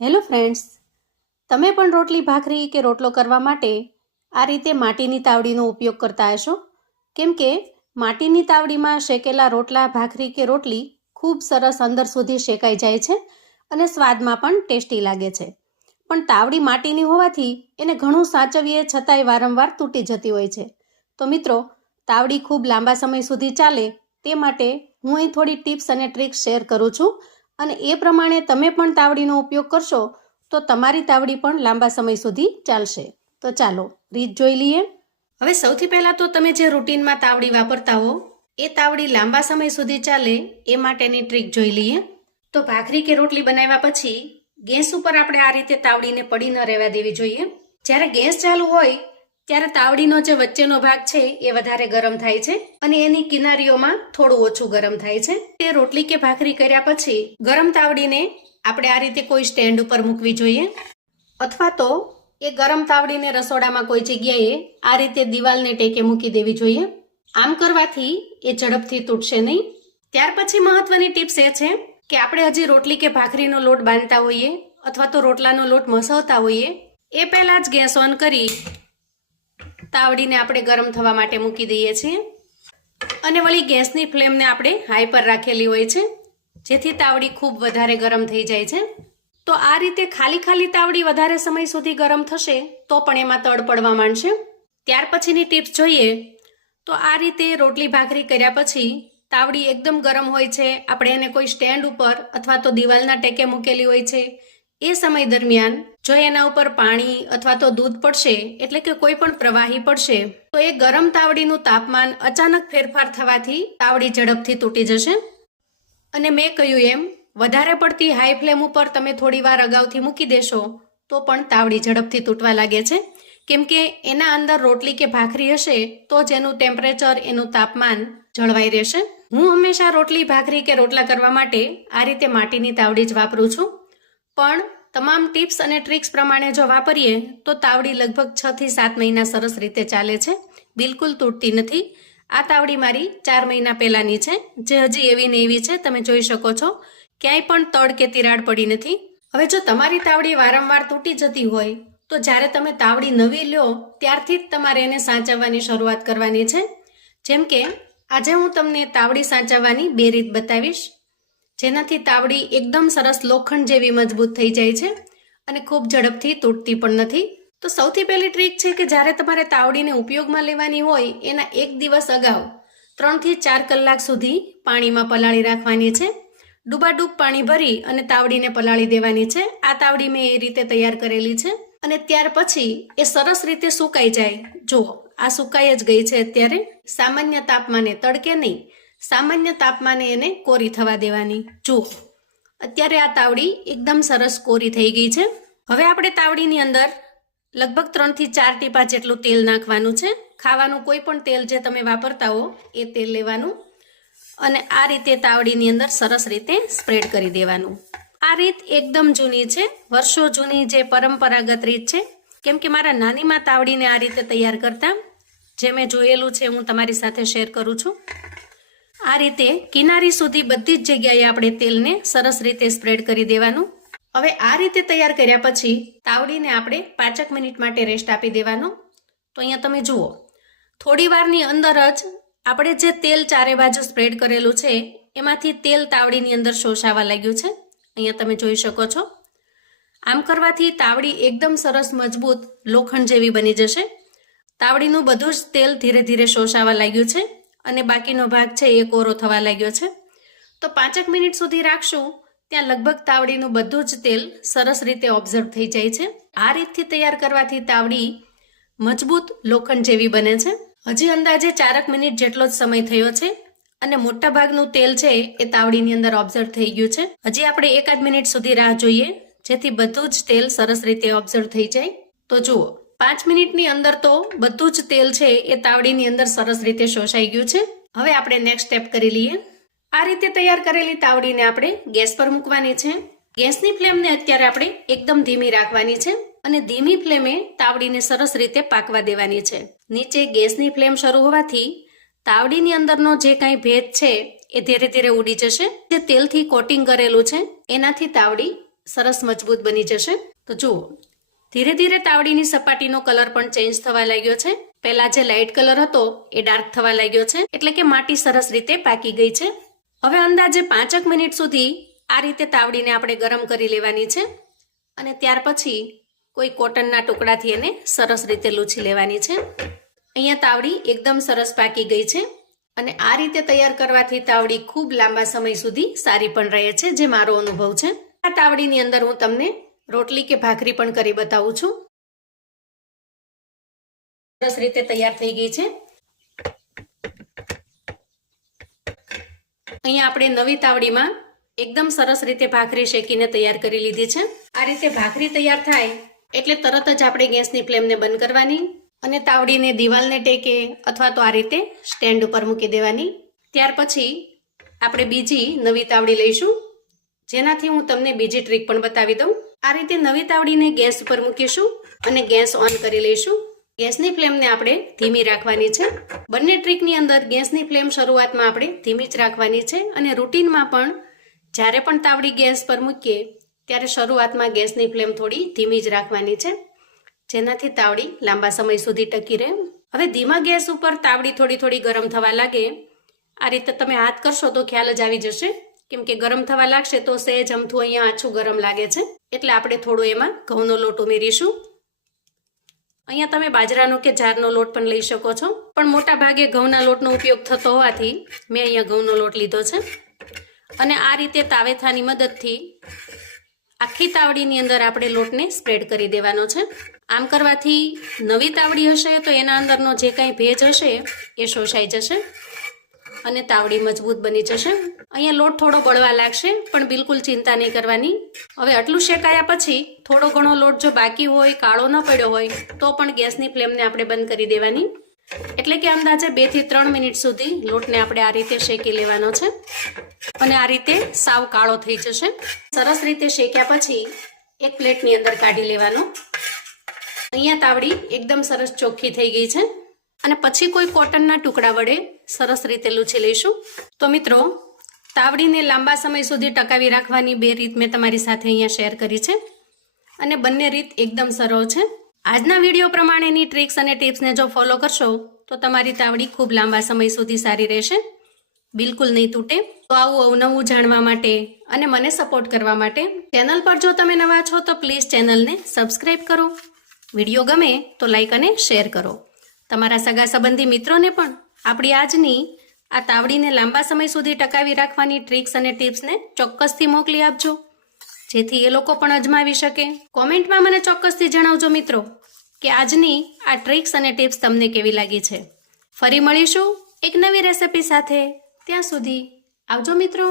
Hello friends, તમે પણ રોટલી ભાખરી કે રોટલો કરવા માટે આ રીતે માટીની તાવડીનો ઉપયોગ કરતા હશો. કેમ કે માટીની તાવડીમાં શેકેલા રોટલા ભાખરી કે રોટલી ખૂબ સરસ અંદર સુધી શેકાઈ જાય છે અને સ્વાદમાં પણ ટેસ્ટી લાગે છે. પણ તાવડી માટીની હોવાથી એને ઘણું સાચવીએ છતાંય વારંવાર તૂટી જતી હોય છે. તો મિત્રો, તાવડી ખૂબ લાંબા સમય સુધી ચાલે તે માટે હું અહીં થોડી ટિપ્સ અને ટ્રિક્સ શેર કરું છું અને એ પ્રમાણે તમે પણ તાવડીનો ઉપયોગ કરશો તો તમારી તાવડી પણ લાંબા સમય સુધી ચાલશે. તો ચાલો રીત જોઈ લઈએ. હવે સૌથી પહેલાં તો તમે જે રૂટીનમાં તાવડી વાપરતા હો એ તાવડી લાંબા સમય સુધી ચાલે એ માટેની ટ્રીક જોઈ લઈએ. તો ભાખરી કે રોટલી બનાવ્યા પછી ગેસ ઉપર આપણે આ રીતે તાવડીને પડી ન રહેવા દેવી જોઈએ. જ્યારે ગેસ ચાલુ હોય ત્યારે તાવડીનો જે વચ્ચેનો ભાગ છે એ વધારે ગરમ થાય છે અને એની કિનારીઓમાં થોડું ઓછું ગરમ થાય છે. તે રોટલી કે ભાખરી કર્યા પછી ગરમ તાવડીને આપણે આ રીતે કોઈ સ્ટેન્ડ ઉપર મૂકવી જોઈએ અથવા તો એ ગરમ તાવડીને રસોડામાં કોઈ જગ્યાએ આ રીતે દિવાલને ટેકે મૂકી દેવી જોઈએ. આમ કરવાથી એ ઝડપથી તૂટશે નહીં. ત્યાર પછી મહત્વની ટિપ્સ એ છે કે આપણે હજી રોટલી કે ભાખરીનો લોટ બાંધતા હોઈએ અથવા તો રોટલાનો લોટ મસળતા હોઈએ એ પહેલાં જ ગેસ ઓન કરી તાવડીને આપણે ગરમ થવા માટે મૂકી દઈએ છીએ અને વળી ગેસની ફ્લેમને આપણે હાઈ પર રાખેલી હોય છે જેથી તાવડી ખૂબ વધારે ગરમ થઈ જાય છે. તો આ રીતે ખાલી તાવડી વધારે સમય સુધી ગરમ થશે તો પણ એમાં તડ પડવા માંડશે. ત્યાર પછીની ટિપ્સ જોઈએ તો આ રીતે રોટલી ભાખરી કર્યા પછી તાવડી એકદમ ગરમ હોય છે, આપણે એને કોઈ સ્ટેન્ડ ઉપર અથવા તો દિવાલના ટેકે મૂકેલી હોય છે. એ સમય દરમિયાન જો એના ઉપર પાણી અથવા તો દૂધ પડશે એટલે કે કોઈ પણ પ્રવાહી પડશે તો એ ગરમ તાવડીનું તાપમાન અચાનક ફેરફાર થવાથી તાવડી ઝડપથી તૂટી જશે. અને મેં કહ્યું એમ વધારે પડતી હાઈ ફ્લેમ ઉપર તમે થોડી વાર અગાઉથી મૂકી દેશો તો પણ તાવડી ઝડપથી તૂટવા લાગે છે. કેમ કે એના અંદર રોટલી કે ભાખરી હશે તો જ એનું ટેમ્પરેચર, એનું તાપમાન જળવાઈ રહેશે. હું હંમેશા રોટલી ભાખરી કે રોટલા કરવા માટે આ રીતે માટીની તાવડી જ વાપરું છું. પણ તમામ ટિપ્સ અને ટ્રિક્સ પ્રમાણે જો વાપરીએ તો તાવડી લગભગ 6 થી 7 મહિના સરસ રીતે ચાલે છે, બિલકુલ તૂટતી નથી. આ તાવડી મારી 4 મહિના પહેલાંની છે જે હજી એવી ને એવી છે, તમે જોઈ શકો છો. ક્યાંય પણ તડ કે તિરાડ પડી નથી. હવે જો તમારી તાવડી વારંવાર તૂટી જતી હોય તો જ્યારે તમે તાવડી નવી લ્યો ત્યારથી જ તમારે એને સાચવવાની શરૂઆત કરવાની છે. જેમ કે આજે હું તમને તાવડી સાચવવાની 2 રીત બતાવીશ જેનાથી તાવડી એકદમ સરસ લોખંડ જેવી મજબૂત થઈ જાય છે અને ખૂબ ઝડપથી તૂટતી પણ નથી. તો સૌથી પહેલી ટ્રીક છે કે જ્યારે તમારે તાવડીને ઉપયોગમાં લેવાની હોય એના 1 દિવસ અગાઉ 3 થી 4 કલાક સુધી પાણીમાં પલાળી રાખવાની છે. ડૂબાડૂબ પાણી ભરી અને તાવડીને પલાળી દેવાની છે. આ તાવડી મેં એ રીતે તૈયાર કરેલી છે અને ત્યાર પછી એ સરસ રીતે સુકાઈ જાય. જો આ સુકાઈ જ ગઈ છે અત્યારે. સામાન્ય તાપમાને, તડકે નહીં, સામાન્ય તાપમાને એને કોરી થવા દેવાની. જુઓ અત્યારે આ તાવડી એકદમ સરસ કોરી થઈ ગઈ છે. હવે આપણે તાવડીની અંદર લગભગ 3 થી 4 ટીપા જેટલું તેલ નાખવાનું છે. ખાવાનું કોઈ પણ તેલ જે તમે વાપરતા હો એ તેલ લેવાનું અને આ રીતે તાવડીની અંદર સરસ રીતે સ્પ્રેડ કરી દેવાનું. આ રીત એકદમ જૂની છે, વર્ષો જૂની જે પરંપરાગત રીત છે. કેમ કે મારા નાનીમાં તાવડીને આ રીતે તૈયાર કરતા, જે મેં જોયેલું છે હું તમારી સાથે શેર કરું છું. આ રીતે કિનારી સુધી બધી જ જગ્યાએ આપણે તેલને સરસ રીતે સ્પ્રેડ કરી દેવાનું. હવે આ રીતે તૈયાર કર્યા પછી તાવડીને આપણે 5 મિનિટ માટે રેસ્ટ આપી દેવાનો. તો અહીંયા તમે જુઓ થોડી વારની અંદર જ આપણે જે તેલ ચારે બાજુ સ્પ્રેડ કરેલું છે એમાંથી તેલ તાવડીની અંદર શોષાવા લાગ્યું છે. અહીંયા તમે જોઈ શકો છો. આમ કરવાથી તાવડી એકદમ સરસ મજબૂત લોખંડ જેવી બની જશે. તાવડીનું બધું જ તેલ ધીરે ધીરે શોષાવા લાગ્યું છે અને બાકીનો ભાગ છે એ કોરો થવા લાગ્યો છે. તો 5 મિનિટ સુધી રાખશું ત્યાં લગભગ તાવડીનું બધું જ તેલ સરસ રીતે ઓબ્ઝર્વ થઈ જાય છે. આ રીતથી તૈયાર કરવાથી તાવડી મજબૂત લોખંડ જેવી બને છે. હજી અંદાજે 4 મિનિટ જેટલો જ સમય થયો છે અને મોટા ભાગનું તેલ છે એ તાવડીની અંદર ઓબ્ઝર્વ થઈ ગયું છે. હજી આપણે 1 મિનિટ સુધી રાહ જોઈએ જેથી બધું જ તેલ સરસ રીતે ઓબ્ઝર્વ થઈ જાય. તો જુઓ 5 મિનિટની અંદર તો બધું જ તેલ છે એ તાવડીની અંદર સરસ રીતે શોષાઈ ગયું છે. હવે આપણે નેક્સ્ટ સ્ટેપ કરી લઈએ. આ રીતે તૈયાર કરેલી તાવડીને આપણે ગેસ પર મૂકવાની છે. ગેસની ફ્લેમને અત્યારે આપણે એકદમ ધીમી રાખવાની છે અને ધીમી ફ્લેમે તાવડીને સરસ રીતે પાકવા દેવાની છે. નીચે ગેસની ફ્લેમ શરૂ હોવાથી તાવડીની અંદરનો જે કાંઈ ભેજ છે એ ધીરે ધીરે ઉડી જશે. જે તેલથી કોટિંગ કરેલું છે એનાથી તાવડી સરસ મજબૂત બની જશે. તો જુઓ, ધીરે ધીરે તાવડીની સપાટીનો કલર પણ ચેન્જ થવા લાગ્યો છે. પહેલા જે લાઇટ કલર હતો એ ડાર્ક થવા લાગ્યો છે, એટલે કે માટી સરસ રીતે પાકી ગઈ છે. હવે અંદાજે 5 મિનિટ સુધી આ રીતે તાવડીને આપણે ગરમ કરી લેવાની છે અને ત્યાર પછી કોઈ કોટનના ટુકડાથી એને સરસ રીતે લૂછી લેવાની છે. અહીંયા તાવડી એકદમ સરસ પાકી ગઈ છે અને આ રીતે તૈયાર કરવાથી તાવડી ખૂબ લાંબા સમય સુધી સારી પણ રહે છે, જે મારો અનુભવ છે. આ તાવડીની અંદર હું તમને રોટલી કે ભાખરી પણ કરી બતાવું છું. સરસ રીતે તૈયાર થઈ ગઈ છે. અહીંયા આપણે નવી તાવડીમાં એકદમ સરસ રીતે ભાખરી શેકીને તૈયાર કરી લીધી છે. આ રીતે ભાખરી તૈયાર થાય એટલે તરત જ આપણે ગેસની ફ્લેમને બંધ કરવાની અને તાવડીને દિવાલને ટેકે અથવા તો આ રીતે સ્ટેન્ડ ઉપર મૂકી દેવાની. ત્યાર પછી આપણે બીજી નવી તાવડી લઈશું, જેનાથી હું તમને બીજી ટ્રીક પણ બતાવી દઉં. આ રીતે નવી તાવડીને ગેસ ઉપર મૂકીશું અને ગેસ ઓન કરી લઈશું. ગેસની ફ્લેમને આપણે ધીમી રાખવાની છે. બંને ટ્રીકની અંદર ગેસની ફ્લેમ શરૂઆતમાં આપણે ધીમી જ રાખવાની છે અને રૂટીનમાં પણ જ્યારે પણ તાવડી ગેસ પર મૂકીએ ત્યારે શરૂઆતમાં ગેસની ફ્લેમ થોડી ધીમી જ રાખવાની છે, જેનાથી તાવડી લાંબા સમય સુધી ટકી રહે. હવે ધીમા ગેસ ઉપર તાવડી થોડી થોડી ગરમ થવા લાગે, આ રીતે તમે હાથ કરશો તો ખ્યાલ જ આવી જશે, કેમ કે ગરમ થવા લાગશે તો સહેજ અમથું અહીંયા આછું ગરમ લાગે છે, એટલે આપણે થોડો એમાં ઘઉંનો લોટ ઉમેરીશું. અહીંયા તમે બાજરાનો કે જારનો લોટ પણ લઈ શકો છો, પણ મોટા ભાગે ઘઉંના લોટનો ઉપયોગ થતો હોવાથી મેં અહીંયા ઘઉંનો લોટ લીધો છે. અને આ રીતે તાવેથાની મદદથી આખી તાવડીની અંદર આપણે લોટને સ્પ્રેડ કરી દેવાનો છે. આમ કરવાથી નવી તાવડી હશે તો એના અંદરનો જે કાંઈ ભેજ હશે એ શોષાઈ જશે અને તાવડી મજબૂત બની જશે. અહીંયા લોટ થોડો બળવા લાગશે, પણ બિલકુલ ચિંતા નહીં કરવાની. હવે આટલું શેકાયા પછી થોડો ઘણો લોટ જો બાકી હોય, કાળો ન પડ્યો હોય, તો પણ ગેસની ફ્લેમને આપણે બંધ કરી દેવાની. એટલે કે અંદાજે 2 થી 3 મિનિટ સુધી લોટને આપણે આ રીતે શેકી લેવાનો છે અને આ રીતે સાવ કાળો થઈ જશે. સરસ રીતે શેક્યા પછી એક પ્લેટની અંદર કાઢી લેવાનો. અહીંયા તાવડી એકદમ સરસ ચોખ્ખી થઈ ગઈ છે અને પછી કોઈ કોટનના ટુકડા વડે સરસ રીતે લૂછી લઈશું. તો મિત્રો, તાવડીને લાંબા સમય સુધી ટકાવી રાખવાની 2 રીત મેં તમારી સાથે અહીંયા શેર કરી છે અને બંને રીત એકદમ સરળ છે. આજના વિડીયો પ્રમાણેની ટ્રિક્સ અને ટિપ્સને જો ફોલો કરશો તો તમારી તાવડી ખૂબ લાંબા સમય સુધી સારી રહેશે, બિલકુલ નહીં તૂટે. તો આવું અવનવું જાણવા માટે અને મને સપોર્ટ કરવા માટે ચેનલ પર જો તમે નવા છો તો પ્લીઝ ચેનલને સબસ્ક્રાઈબ કરો. વિડીયો ગમે તો લાઈક અને શેર કરો. તમારા સગા સંબંધી મિત્રોને પણ આપણી આજની આ તાવડીને લાંબા સમય સુધી ટકાવી રાખવાની ટ્રિક્સ અને ટિપ્સને ચોક્કસથી મોકલી આપજો, જેથી એ લોકો પણ અજમાવી શકે. કોમેન્ટમાં મને ચોક્કસથી જણાવજો મિત્રો કે આજની આ ટ્રિક્સ અને ટિપ્સ તમને કેવી લાગી છે. ફરી મળીશું એક નવી રેસિપી સાથે. ત્યાં સુધી આવજો મિત્રો.